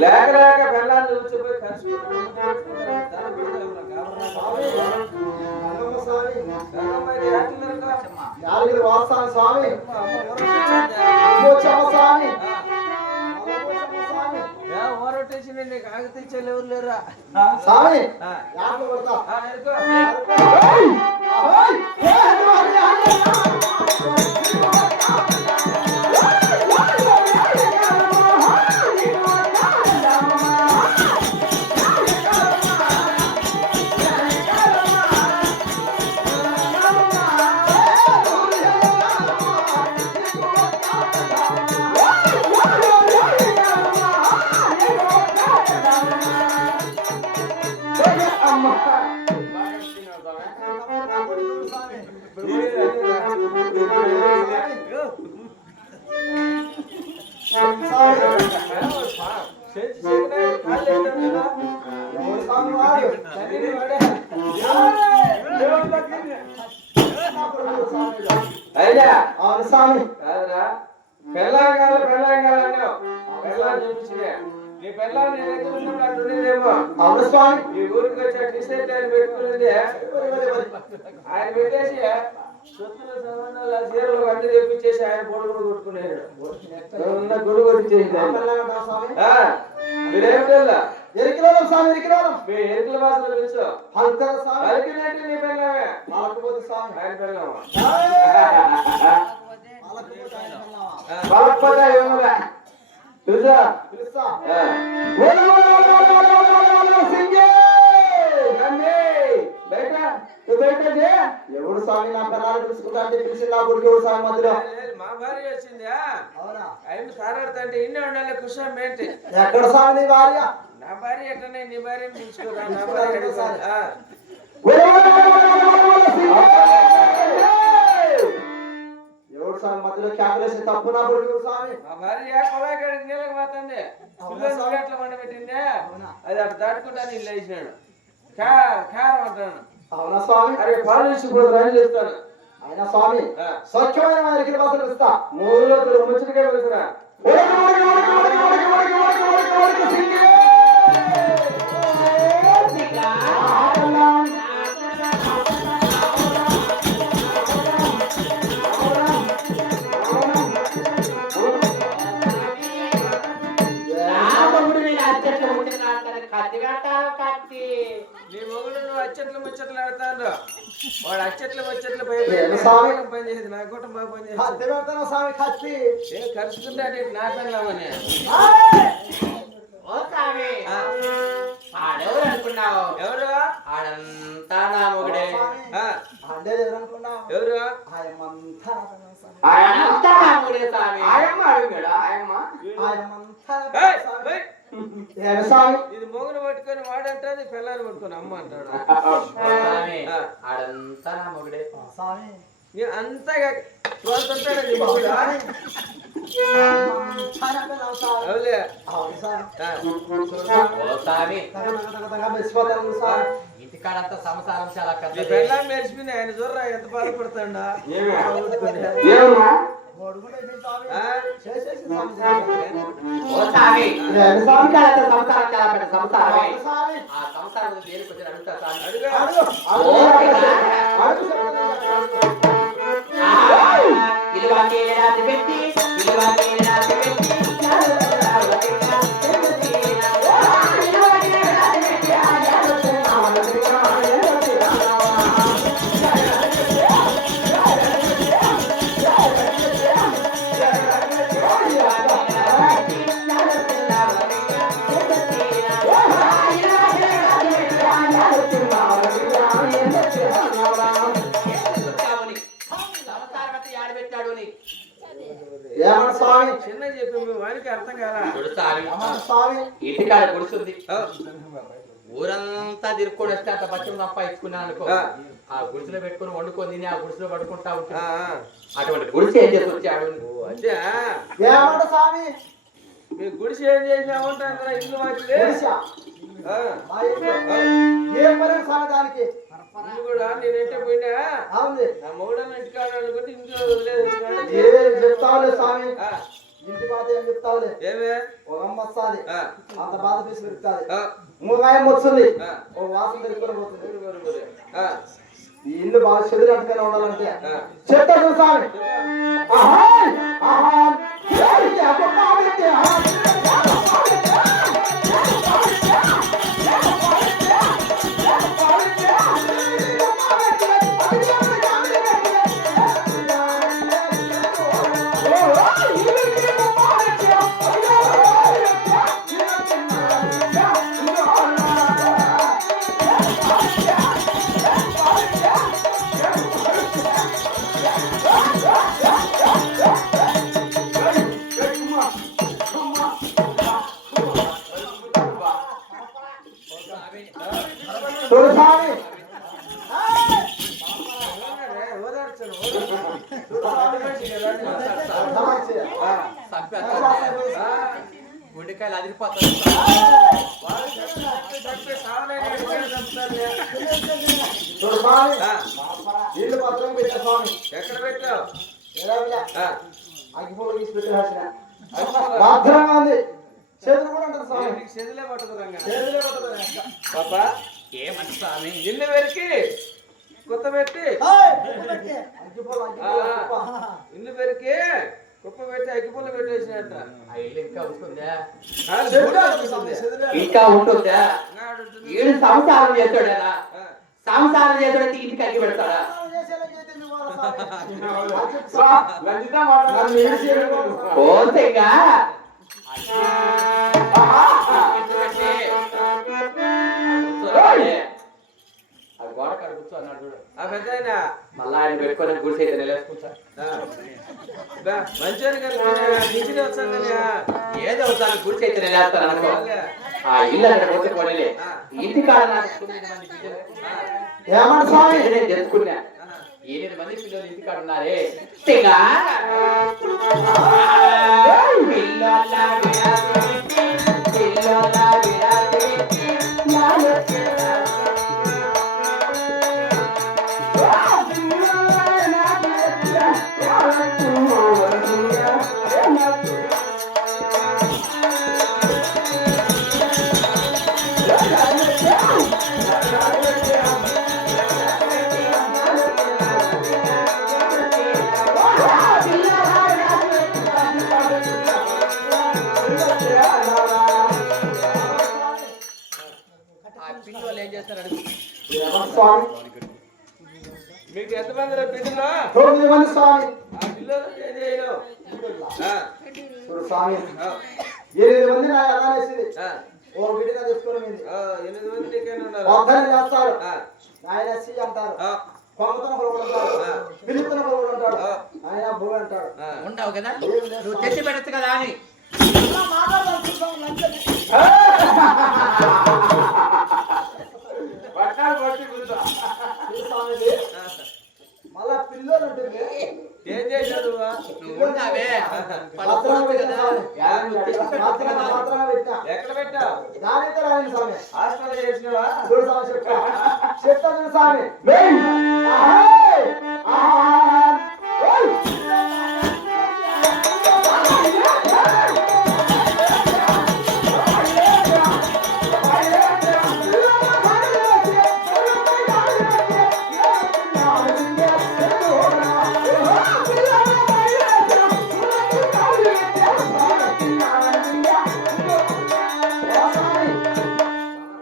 లేక లేక పిల్లలు చూసిపోయి యాదగిరి వాస్తాన స్వామి స్వామి ఓరొట్టేసి నీకు ఆగి తెచ్చేళ్ళు ఎవరు లేరా స్వామి నీ పిల్లలు చూపించేమో ఈ ఊరికి వచ్చే డిసైడ్ ఆయన పెట్టుకుని ఆయన పెట్టేసి సొత్తుల సంబంధాలు ఆ చీరలు అన్ని తెప్పించేసి ఆయన పొడుగు కొట్టుకునేది గుడి కొట్టించేసి మీరేం తెల్లా ఎరికిలో స్వామి ఎరికిలో మీ ఎరుకుల భాషలో తెలుసు పలికినట్టు నీ పిల్లమే ఆయన పిల్లమా తెలుసా ఎవడు స్వామి నా పిల్లలు తెలుసుకుంటా అంటే తెలిసి నా గుడికి స్వామి మధ్యలో మా భార్య వచ్చిందా ఆయన తారాడుతుంటే ఇన్ని ఉండాలి కుషం ఏంటి ఎక్కడ స్వామి నీ భార్య నా భార్య ఎట్టనే నీ భార్యను పిలుచుకోరా నా భార్య ఎవడు స్వామి మధ్యలో క్యాకులేషన్ తప్పు నా గుడికి స్వామి మా భార్య కొలాయికాడికి నీళ్ళకి పోతుంది ఎట్లా వండ పెట్టిందే అది అటు దాటుకుంటాను ఇల్లు వేసినాడు కారం అంటాను అవునా స్వామి అరే పాలించిపోదు రాని చేస్తాను అయినా స్వామి స్వచ్ఛమైన వారికి భాషలు ఇస్తా మూడులో ముచ్చటగా వెళ్తున్నా నీ మొగుడు నువ్వు అచ్చట్లు ముచ్చట్లు ఆడతాను వాడు అచ్చట్లు ముచ్చట్లు పని చేసేది నా కుటుంబం బాగా పని చేసేది ఖర్చుకుంటే నా పిల్లమని ఆడెవరు అనుకున్నావు ఎవరు ఆడంతా నా మొగుడే ఎవరు ఆడంతా నా మొగుడే స్వామి ఇది మొగును పట్టుకొని వాడంటే పిల్లలు పట్టుకొని అమ్మ అంటాడు ఆడంతా నా మొగుడే అంతగా తోలుతుంటాడు నీ మొగుడు ఇంటికాడంతా సంసారం చాలా పెద్ద పెళ్ళాం మెరిచిపోయింది ఆయన చూడరా ఎంత బాధపడతాడా Yeah. చిన్న చెప్పి మీ వానికి అర్థం కాదా చూడు స్వామి స్వామి ఇంటికాడ గుడిసుంది ఊరంతా తిరుక్కొని వస్తే అంత పచ్చం తప్ప ఇచ్చుకున్నాను అనుకో ఆ గుడిసెలో పెట్టుకుని వండుకొని తిని ఆ గుడిసెలో పడుకుంటా ఉంటా అటువంటి గుడిసె ఏం చేసి వచ్చాడు అదే ఏమంట స్వామి మీ గుడిసి ఏం చేసినా ఉంటా ఇల్లు వాటిలే గుడిసె? మా ఇంట్లో. ఏం పని స్వామి దానికి ఇల్లు కూడా నేనంటే పోయినా అవును నా మొగుడన్న ఇంటికాడ అనుకుంటే ఇంట్లో వదిలేదు ఏం చెప్తావులే స్వామి ఇంటి బాధ ఏం చెప్తావులే ఏమే ఒక అమ్మ వస్తుంది అంత బాధ తీసి పెరుగుతుంది ఆ, మూగాయం వస్తుంది ఒక వాసన తెలుసుకొని పోతుంది ఈ ఇల్లు బాగా చెదిరట్టుగానే ఉండాలంటే చెప్తాను స్వామి ఆహాయ్, ఆహాయ్, ఏయ్, అబ్బబ్బా, అబ్బబ్బా, చూడు స్వామి ఓదార్చను గుండెకాయలు అదిరిపోతాయి చూడు స్వామి ఇల్లు పత్రం పెట్టా స్వామి ఎక్కడ పెట్టావు అగ్గిపూలు తీసి పెట్టేసిన భద్రంగా ఉంది చేతులు కూడా ఉంటుంది స్వామి నీకు చెదిలే పట్టదు రంగా చేతులే పట్టుతుంది. పాపా ఏమంట స్వామి ఇల్లు వెరికి కొత్త పెట్టి అగ్గిపూలు ఇల్లు పెరికి కుప్ప పెట్టి అగ్గిపుల్ల పెట్టేసినట్ట ఆ ఇల్లు ఇంకా ఉంటుందా చేతులే ఇంకా ఉంటుందా ఏడు సంసారం చేస్తాడా సంసారం చేస్తాడంటే ఇంటికి అగ్గి పెడతాడా పోతేగా అది గోడ కాడ కూర్చో అన్నాడు చూడు ఆ పెద్దాయన మళ్ళా ఆయన పెట్టుకొని గుడిసి అయితే నిలేసుకుంటా మంచిగా కిచెన్ వచ్చాను ఏదో ఒకసారి గుడిసి అయితే నిలేస్తాను అనుకో ఆ ఇల్లు అక్కడ పోతే కొనలే ఇంటికాడ నాకు 9 మంది పిల్లలు ఏమంట స్వామి నేను తెలుసుకున్నా 8 మంది పిల్లలు ఇంటికాడ ఉన్నారే తెగా పిల్లలు ఏం చేస్తారు అడుగు ఏమంట స్వామి మీకు ఎంతమంది పిల్లలు 9 మంది స్వామి ఆ పిల్లలు ఏం చేయను చూడు స్వామి 8 మంది నా ఎలానేసింది ఓ విడిగా తెచ్చుకోవడం 8 మంది నీకేనా ఉన్నారు ఒక్కరిని చేస్తారు ఆయన సి అంటారు కొమ్మతన పొలగడు అంటాడు పిలుపుతన పొలగడు అంటాడు ఆయన భూ అంటాడు ఉండవు కదా నువ్వు తెచ్చి పెడచ్చు కదా అని పట్టాలు పట్టి కూర్చో మళ్ళా పిల్లలు ఉంటుంది ఏం చేశాడు నువ్వు ఉన్నావే మాత్రమే పెట్టినా ఎక్కడ పెట్టావు దానితో రాయండి స్వామి హాస్పిటల్ చేసినవా చూడు స్వామి చెప్తాను స్వామి ఆహాయ్! ఆహాయ్! ఓయ్!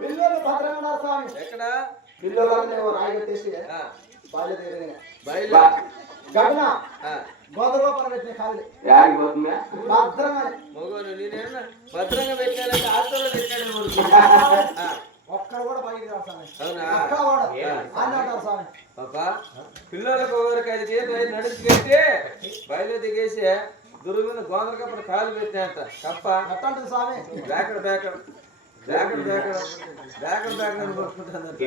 పిల్లలు భద్రంగా ఉన్నారు స్వామి ఎక్కడ పిల్లలని రాయి కట్టేసి బాల్య దగ్గర బయలు గగన గోదలోపన పెట్టిన కాళ్ళు యాడికి పోతుందా భద్రంగా మగోరు నేనేమన్నా భద్రంగా పెట్టాలంటే హాస్పిటల్ పెట్టాడు ఊరికి ఒక్కడ కూడా పైకి రావు స్వామి అవునా ఒక్కడ కూడా అని అంటారు స్వామి పాపా పిల్లలకు ఒకరికి 5 చేతులు నడిచి కట్టి బయలు దిగేసి దుర్మిన గోందర కప్పని కాలు పెట్టినంత కప్ప ఎట్టంటుంది స్వామి బ్యాకడ బ్యాకడ బ్యాకడ బ్యాకడ బ్యాకడ బ్యాకడ కొట్టుకుంటుంది ఇంకా